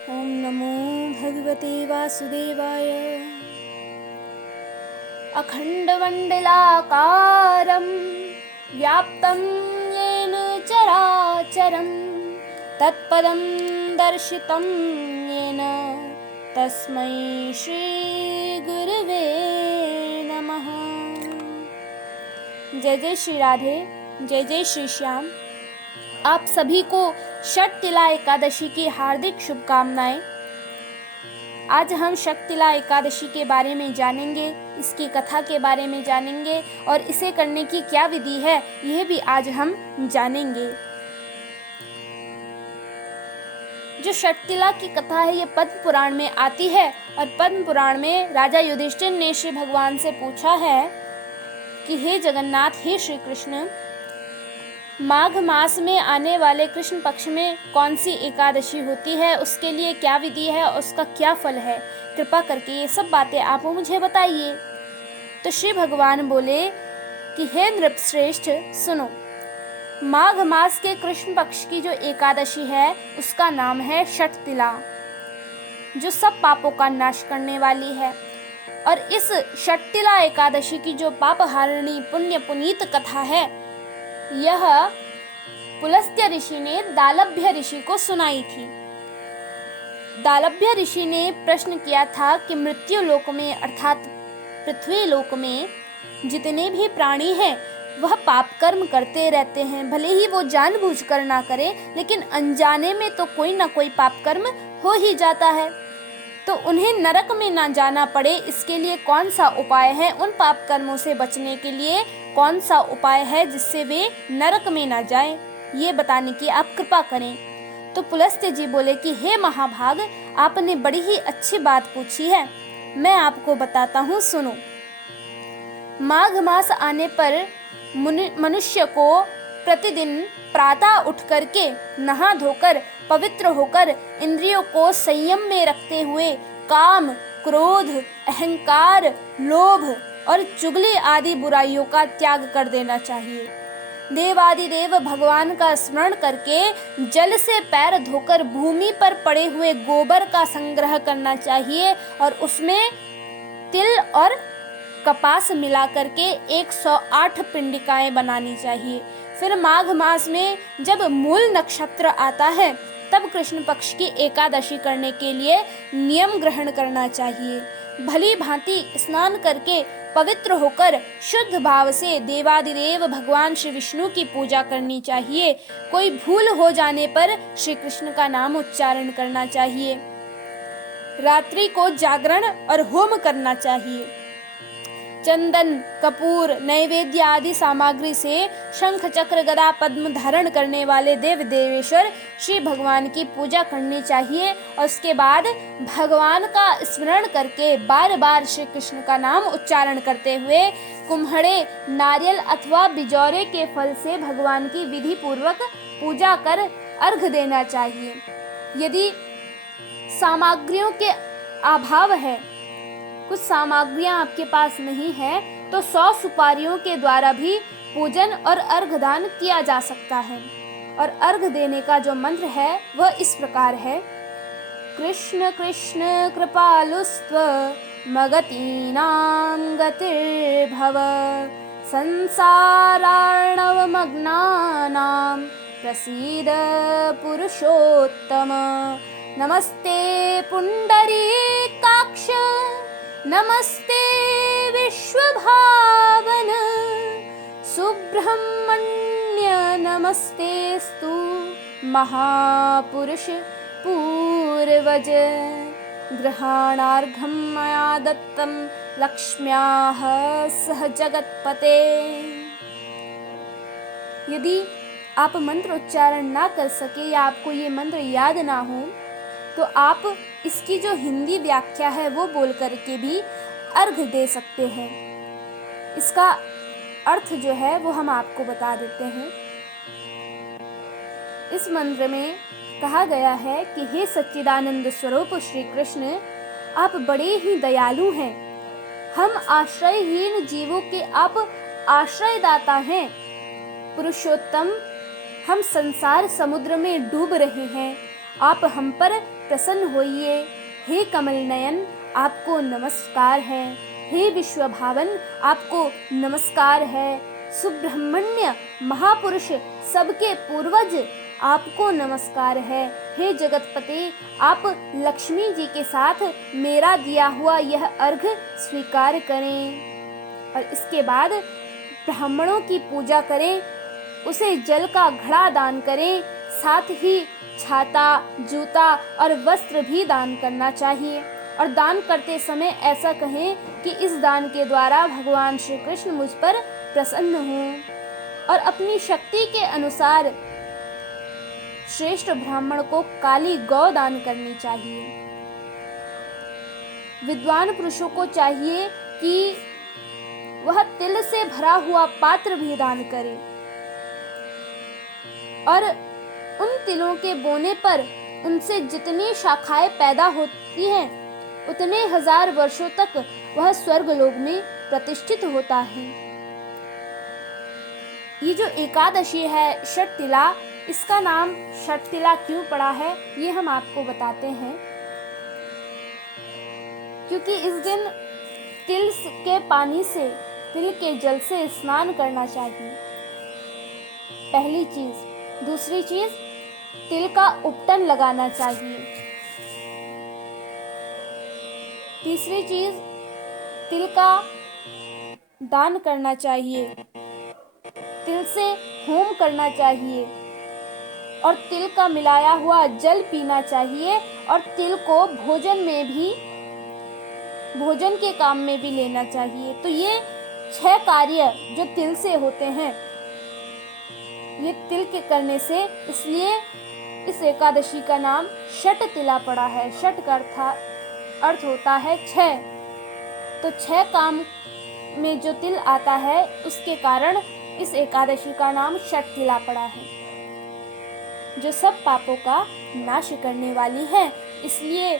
ॐ नमो भगवते वासुदेवाय। अखण्डमण्डलाकारं व्याप्तं येन चराचरं तत्पदं दर्शितं येन तस्मै श्रीगुरुवे नमः। जय जय श्री राधे, जय जय श्री श्याम। आप सभी को षटतिला एकादशी की हार्दिक शुभकामनाएं। आज हम षटतिला एकादशी के बारे में जानेंगे, इसकी कथा के बारे में जानेंगे और इसे करने की क्या विधि है यह भी आज हम जानेंगे। जो षटतिला की कथा है ये पद्म पुराण में आती है और पद्म पुराण में राजा युधिष्ठिर ने श्री भगवान से पूछा है कि हे जगन्नाथ, हे श्री कृष्ण, माघ मास में आने वाले कृष्ण पक्ष में कौन सी एकादशी होती है, उसके लिए क्या विधि है और उसका क्या फल है, कृपा करके ये सब बातें आप मुझे बताइए। तो श्री भगवान बोले कि हे नृपश्रेष्ठ, सुनो, माघ मास के कृष्ण पक्ष की जो एकादशी है उसका नाम है षटतिला, जो सब पापों का नाश करने वाली है। और इस षटतिला एकादशी की जो पापहारिणी पुण्य पुनीत कथा है, यह पुलस्त्य ऋषि ने दालभ्य ऋषि को सुनाई थी। दालभ्य ऋषि ने प्रश्न किया था कि मृत्यु लोक में अर्थात पृथ्वी लोक में जितने भी प्राणी हैं वह पाप कर्म करते रहते हैं, भले ही वो जानबूझकर ना करे, लेकिन अनजाने में तो कोई ना कोई पाप कर्म हो ही जाता है। तो उन्हें नरक में ना जाना पड़े, इसके लिए कौन सा उपाय है, उन पाप कर्मों से बचने के लिए कौन सा उपाय है जिससे वे नरक में ना जाएं, ये बताने की आप कृपा करें। तो पुलस्त्य जी बोले कि हे महाभाग, आपने बड़ी ही अच्छी बात पूछी है, मैं आपको बताता हूँ, सुनो। माघ मास आने पर मनुष्य को प्रतिदिन प्रातः उठ करके नहा धोकर पवित्र होकर इंद्रियों को संयम में रखते हुए काम, क्रोध, अहंकार, लोभ और चुगली आदि बुराइयों का त्याग कर देना चाहिए। देवादिदेव भगवान का स्मरण करके जल से पैर धोकर भूमि पर पड़े हुए गोबर का संग्रह करना चाहिए और उसमें तिल और कपास मिला करके 108 पिंडिकाएं बनानी चाहिए। फिर माघ मास में जब मूल नक्षत्र आता है तब कृष्ण पक्ष की एकादशी करने के लिए नियम ग्रहण करना चाहिए। भली भांति स्नान करके पवित्र होकर शुद्ध भाव से देवादिदेव भगवान श्री विष्णु की पूजा करनी चाहिए। कोई भूल हो जाने पर श्री कृष्ण का नाम उच्चारण करना चाहिए। रात्रि को जागरण और होम करना चाहिए। चंदन, कपूर, नैवेद्य आदि सामग्री से शंख चक्र गदा पद्म धारण करने वाले देव देवेश्वर श्री भगवान की पूजा करनी चाहिए और उसके बाद भगवान का स्मरण करके बार बार श्री कृष्ण का नाम उच्चारण करते हुए कुम्हड़े, नारियल अथवा बिजौरे के फल से भगवान की विधि पूर्वक पूजा कर अर्घ देना चाहिए। यदि सामग्रियों के अभाव है, कुछ सामग्रियां आपके पास नहीं है, तो 100 सुपारियों के द्वारा भी पूजन और अर्घदान किया जा सकता है। और अर्घ देने का जो मंत्र है वह इस प्रकार है। कृष्ण कृष्ण कृपालुस्त्व मगतीनां गतिर्भव संसारार्णवमग्नानां प्रसीद पुरुषोत्तम। नमस्ते पुंडरीकाक्ष, नमस्ते विश्वभावन सुब्रह्मण्य, नमस्तेस्तु महापुरुष पूर्वज। ग्रहणार्घं मया दत्तं लक्ष्म्याः सह जगत्पते। यदि आप मंत्र उच्चारण ना कर सके या आपको ये मंत्र याद ना हो तो आप इसकी जो हिंदी व्याख्या है वो बोल करके भी अर्घ दे सकते हैं। इसका अर्थ जो है वो हम आपको बता देते हैं। इस मंत्र में कहा गया है कि हे सच्चिदानंद स्वरूप श्री कृष्ण, आप बड़े ही दयालु हैं। हम आश्रयहीन जीवों के आप आश्रयदाता हैं। पुरुषोत्तम, हम संसार समुद्र में डूब रहे हैं, आप हम पर प्रसन्न होइए। हे कमल नयन, आपको नमस्कार है। हे विश्व भावन, आपको नमस्कार है। सुब्रह्मण्य महापुरुष, सबके पूर्वज, आपको नमस्कार है। हे जगतपते, आप लक्ष्मी जी के साथ मेरा दिया हुआ यह अर्घ्य स्वीकार करें। और इसके बाद ब्राह्मणों की पूजा करें, उसे जल का घड़ा दान करें, साथ ही छाता, जूता और वस्त्र भी दान करना चाहिए। और दान करते समय ऐसा कहें कि इस दान के द्वारा भगवान श्री कृष्ण मुझ पर प्रसन्न हों। और अपनी शक्ति के अनुसार श्रेष्ठ ब्राह्मण को काली गौ दान करनी चाहिए। विद्वान पुरुषों को चाहिए कि वह तिल से भरा हुआ पात्र भी दान करे और उन तिलों के बोने पर उनसे जितनी शाखाएं पैदा होती हैं उतने 1000 वर्षों तक वह स्वर्गलोक में प्रतिष्ठित होता है। ये जो एकादशी है षटतिला, इसका नाम षटतिला क्यों पड़ा है ये हम आपको बताते हैं। क्योंकि इस दिन तिल के पानी से, तिल के जल से स्नान करना चाहिए, पहली चीज। दूसरी चीज, तिल का उपटन लगाना चाहिए। तीसरी चीज, तिल का दान करना चाहिए, तिल से होम करना चाहिए और तिल का मिलाया हुआ जल पीना चाहिए और तिल को भोजन के काम में भी लेना चाहिए। तो ये 6 कार्य जो तिल से होते हैं, ये तिल के करने से, इसलिए इस एकादशी का नाम षटतिला पड़ा है। षट का अर्थ होता है 6। तो 6 काम में जो तिल आता है उसके कारण इस एकादशी का नाम षटतिला पड़ा है, जो सब पापों का नाश करने वाली है। इसलिए